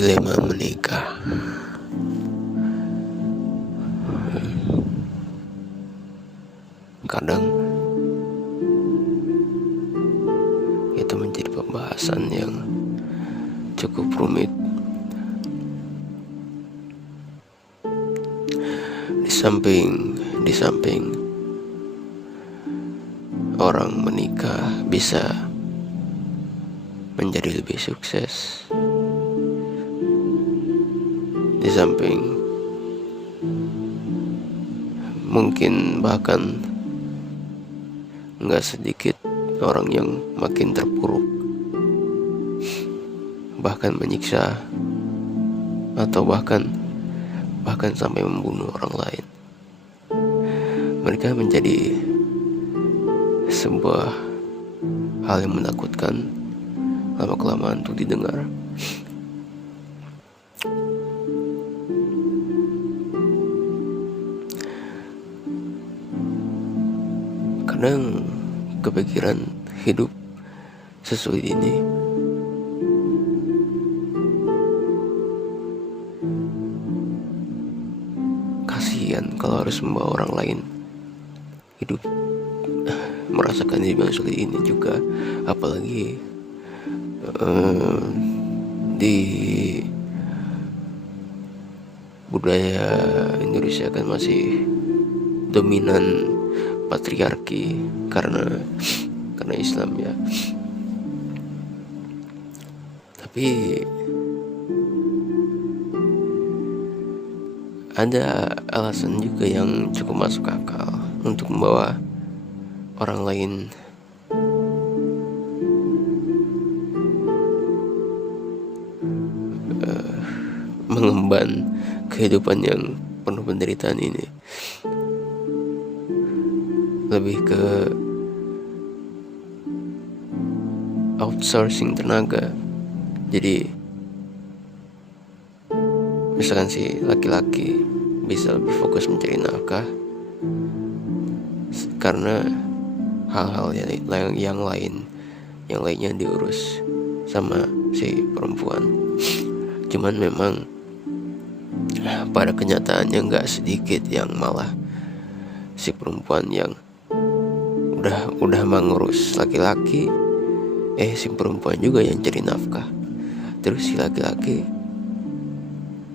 Dilema menikah. Kadang itu menjadi pembahasan yang cukup rumit. Di samping orang menikah bisa menjadi lebih sukses, di samping mungkin bahkan nggak sedikit orang yang makin terpuruk, bahkan menyiksa atau bahkan sampai membunuh orang lain. Mereka menjadi sebuah hal yang menakutkan lama-kelamaan untuk didengar. Kadang kepikiran hidup sesulit ini. Kasihan kalau harus membawa orang lain hidup merasakan hidup yang sulit ini juga, apalagi di budaya Indonesia kan masih dominan patriarki karena Islam ya. Tapi ada alasan juga yang cukup masuk akal untuk membawa orang lain mengemban kehidupan yang penuh penderitaan ini. Lebih ke outsourcing tenaga. Jadi misalkan si laki-laki bisa lebih fokus mencari nafkah karena hal-hal yang lainnya diurus sama si perempuan. Cuman memang pada kenyataannya nggak sedikit yang malah si perempuan yang udah mengurus laki-laki, si perempuan juga yang cari nafkah. Terus si laki-laki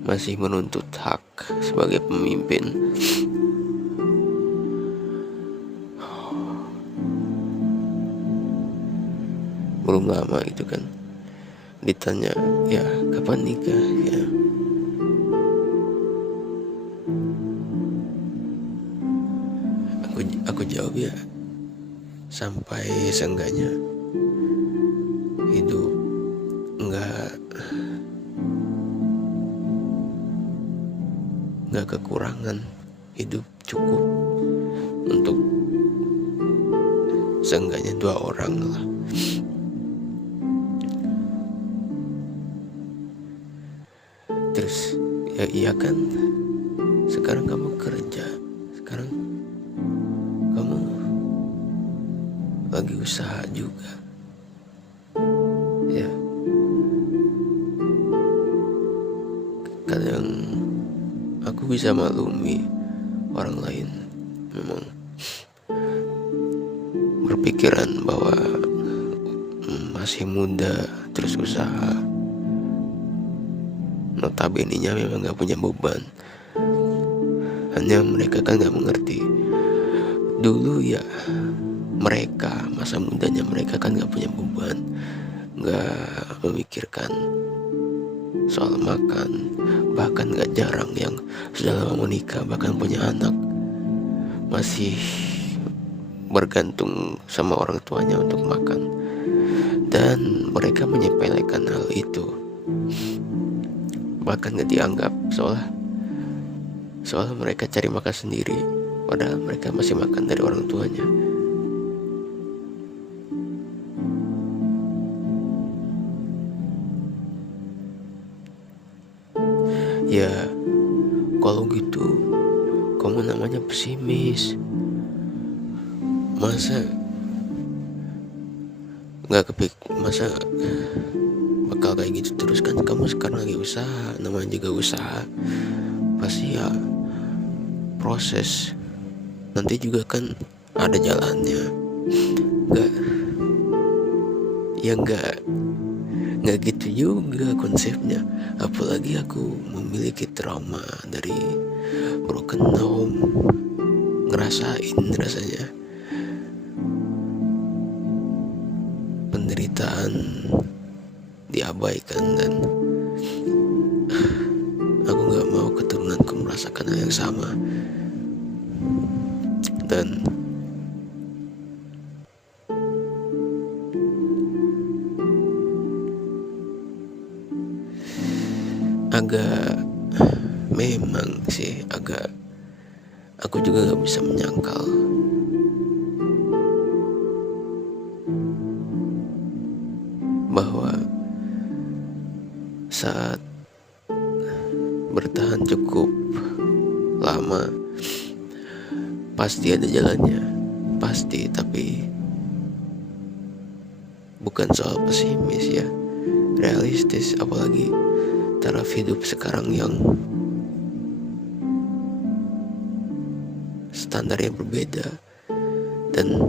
masih menuntut hak sebagai pemimpin. Belum lama itu kan ditanya, ya kapan nikah ya. Aku jawab ya, sampai seenggaknya hidup nggak kekurangan, hidup cukup untuk seenggaknya 2 orang lah. Terus ya iya kan, sekarang kamu kerja, sekarang kamu lagi usaha juga ya. Kadang aku bisa maklumi orang lain memang berpikiran bahwa masih muda terus usaha, notabene-nya memang gak punya beban. Hanya mereka kan gak mengerti, dulu ya mereka, masa mudanya mereka kan gak punya beban, gak memikirkan soal makan, bahkan gak jarang yang sudah lama menikah, bahkan punya anak, masih bergantung sama orang tuanya untuk makan. Dan mereka menyepelekan hal itu, bahkan gak dianggap, soalnya mereka cari makan sendiri, padahal mereka masih makan dari orang tuanya. Ya kalau gitu kamu namanya pesimis. Masa nyangkal kayak gitu terus kan. Kamu sekarang lagi usaha, namanya juga usaha pasti ya proses, nanti juga kan ada jalannya. Nggak, ya nggak gitu juga konsepnya. Apalagi aku memiliki trauma dari broken home, ngerasain rasanya penderitaan diabaikan, dan aku nggak mau keturunanku merasakan hal yang sama. Dan agak, memang sih agak, aku juga gak bisa menyangkal bahwa saat bertahan cukup lama pasti ada jalannya, pasti. Tapi bukan soal pesimis ya, realistis. Apalagi taraf hidup sekarang yang standarnya berbeda, dan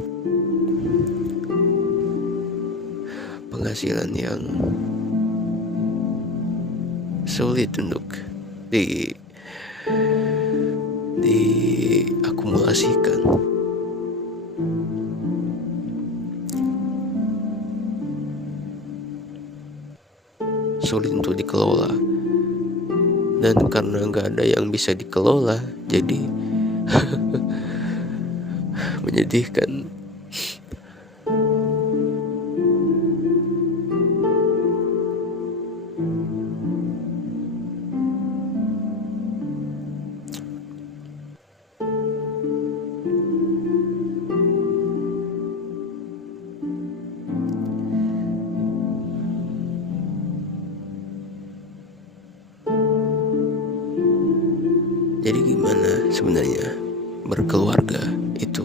penghasilan yang sulit untuk diakumulasikan. Sulit untuk dikelola, dan karena nggak ada yang bisa dikelola jadi menyedihkan. Jadi gimana sebenarnya berkeluarga itu?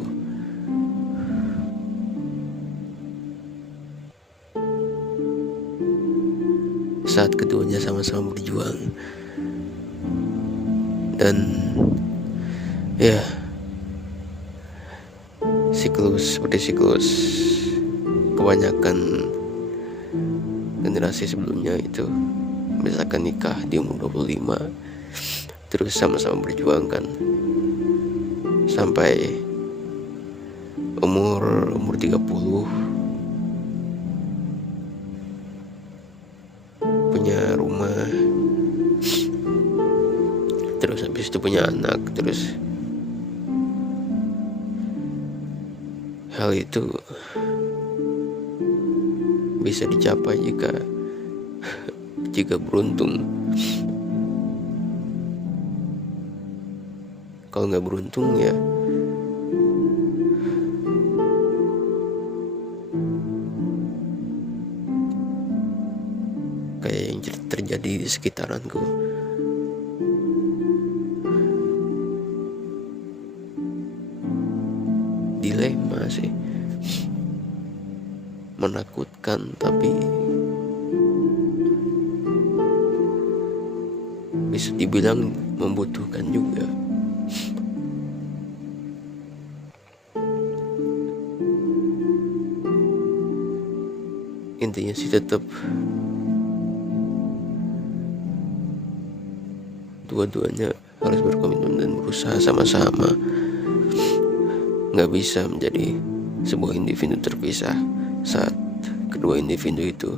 Saat keduanya sama-sama berjuang, dan ya seperti siklus kebanyakan generasi sebelumnya itu, misalkan nikah di umur 25, terus sama-sama berjuang kan sampai umur 30, punya rumah, terus habis itu punya anak. Terus hal itu bisa dicapai jika beruntung. Kalau nggak beruntung ya kayak yang terjadi di sekitaranku. Dilema sih, menakutkan tapi bisa dibilang membutuhkan juga. Intinya sih tetap dua-duanya harus berkomitmen dan berusaha sama-sama. Gak bisa menjadi sebuah individu terpisah saat kedua individu itu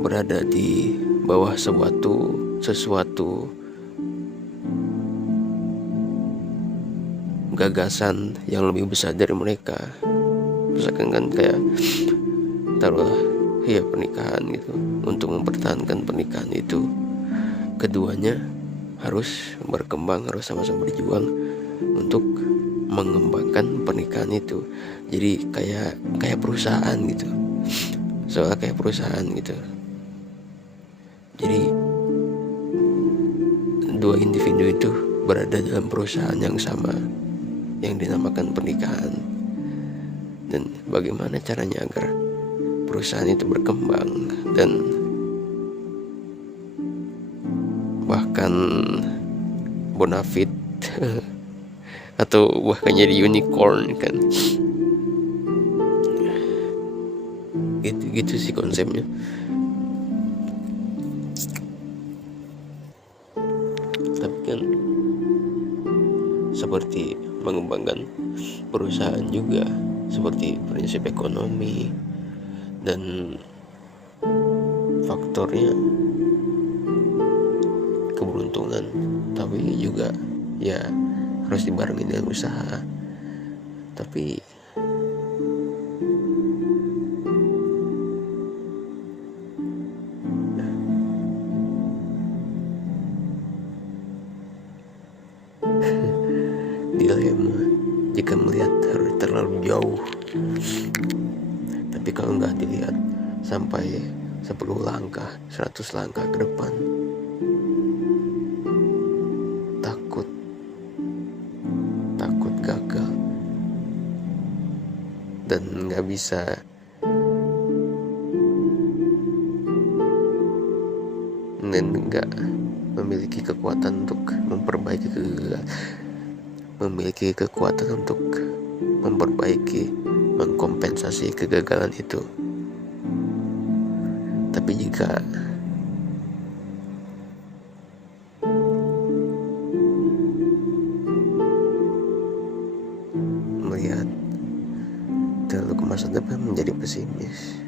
berada di bawah sesuatu gagasan yang lebih besar dari mereka. Misalkan kan kayak taruhlah ya pernikahan gitu. Untuk mempertahankan pernikahan itu, keduanya harus berkembang, harus sama-sama berjuang untuk mengembangkan pernikahan itu. Jadi kayak perusahaan gitu, soalnya kayak perusahaan gitu. Jadi dua individu itu berada dalam perusahaan yang sama yang dinamakan pernikahan. Dan bagaimana caranya agar perusahaan itu berkembang dan bahkan bonafit atau bahkan jadi unicorn kan, gitu sih konsepnya. Tapi kan seperti mengembangkan perusahaan juga seperti prinsip ekonomi dan faktornya keberuntungan, tapi juga ya harus dibarengi dengan usaha. Tapi dilema jika melihat terlalu jauh. Tapi kalau nggak dilihat sampai 10 langkah, 100 langkah ke depan, takut gagal dan nggak bisa dan nggak memiliki kekuatan untuk memperbaiki mengkompensasi kegagalan itu. Tapi jika melihat terlalu ke masa depan menjadi pesimis.